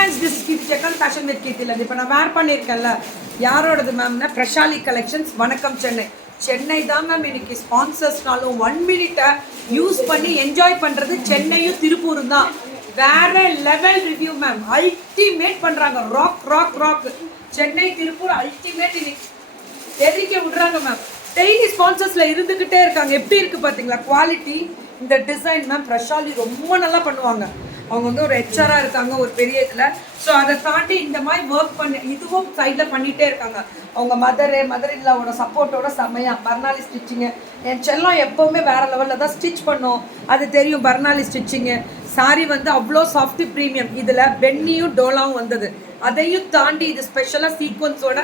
Friends this Keerthi second fashion with கீர்த்திலேருந்து இப்போ நான் வேர் பண்ணியிருக்கேன்ல யாரோடது மேம்னா பிரஷாலி collections வணக்கம் சென்னை. சென்னை தான் மேம் இன்னைக்கு ஸ்பான்சர்ஸ்னாலும் ஒன் மினிட்டை யூஸ் பண்ணி என்ஜாய் பண்ணுறது சென்னையும் திருப்பூரும் தான். வேற லெவல் ரிவ்யூ மேம் அல்டிமேட் பண்ணுறாங்க rock rock rock Chennai Tiruppur ultimate இன்னைக்கு தெரிவிக்க விடுறாங்க மேம் டெய்லி ஸ்பான்சர்ஸில் இருந்துக்கிட்டே இருக்காங்க. எப்படி இருக்குது பார்த்தீங்களா குவாலிட்டி இந்த டிசைன் மேம் ஃப்ரெஷ்ஷாலி ரொம்ப நல்லா பண்ணுவாங்க. அவங்க வந்து ஒரு ஹெச்ஆராக இருக்காங்க ஒரு பெரிய இதில். ஸோ அதை தாண்டி இந்த மாதிரி ஒர்க் பண்ணி இதுவும் சைடில் பண்ணிகிட்டே இருக்காங்க. அவங்க மதரு மதர் இல்லாவோட சப்போர்ட்டோட செமையா. பர்னாலி ஸ்டிச்சிங்கு என் செல்லம் எப்போவுமே வேறு லெவலில் தான் ஸ்டிச் பண்ணும். அது தெரியும் பர்னாலி ஸ்டிச்சிங்கு சாரி வந்து அவ்வளோ சாஃப்ட் ப்ரீமியம் இதில் பென்னியும் டோலாவும் வந்தது. அதையும் தாண்டி இது ஸ்பெஷலாக சீக்வன்ஸோட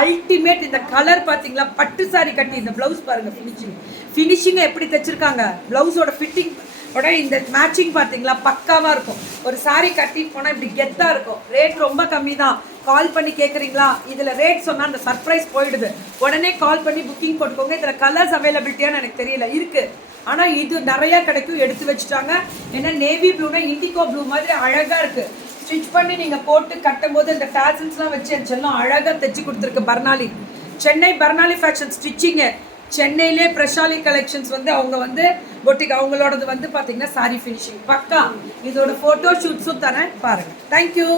அல்டிமேட் இந்த கலர் பார்த்தீங்களா பட்டு சாரி கட்டி இந்த ப்ளவுஸ் பாருங்கள் ஃபினிஷிங் ஃபினிஷிங்கை எப்படி தைச்சிருக்காங்க? ப்ளவுஸோட ஃபிட்டிங் உடனே இந்த மேட்சிங் பார்த்தீங்களா? பக்காவாக இருக்கும். ஒரு சாரி கட்டி போனால் இப்படி கெத்தாக இருக்கும். ரேட் ரொம்ப கம்மி தான் கால் பண்ணி கேட்குறீங்களா இதில் ரேட் சொன்னால் அந்த சர்ப்ரைஸ் போயிடுது. உடனே கால் பண்ணி புக்கிங் போட்டுக்கோங்க. இதில் கலர்ஸ் அவைலபிலிட்டியான்னு எனக்கு தெரியல. இருக்குது ஆனால் இது நிறையா கிடைக்கும். எடுத்து வச்சுட்டாங்க. ஏன்னா நேவி ப்ளூனா இண்டிகோ ப்ளூ மாதிரி அழகாக இருக்குது ஸ்டிச் பண்ணி நீங்கள் போட்டு கட்டும் போது இந்த டேசல்ஸ்லாம் வச்சு செல்லும். அழகாக தைச்சி கொடுத்துருக்கு பர்னாலி. சென்னை பர்னாலி ஃபேஷன் ஸ்டிச்சிங்கு சென்னையிலே பிரஷாலி கலெக்ஷன்ஸ் வந்து அவங்க வந்து பொட்டிக் அவங்களோடது வந்து பார்த்தீங்கன்னா சாரி ஃபினிஷிங் பக்கா இதோட ஃபோட்டோ ஷூட்ஸும் தரேன். பாருங்கள் தேங்க்யூ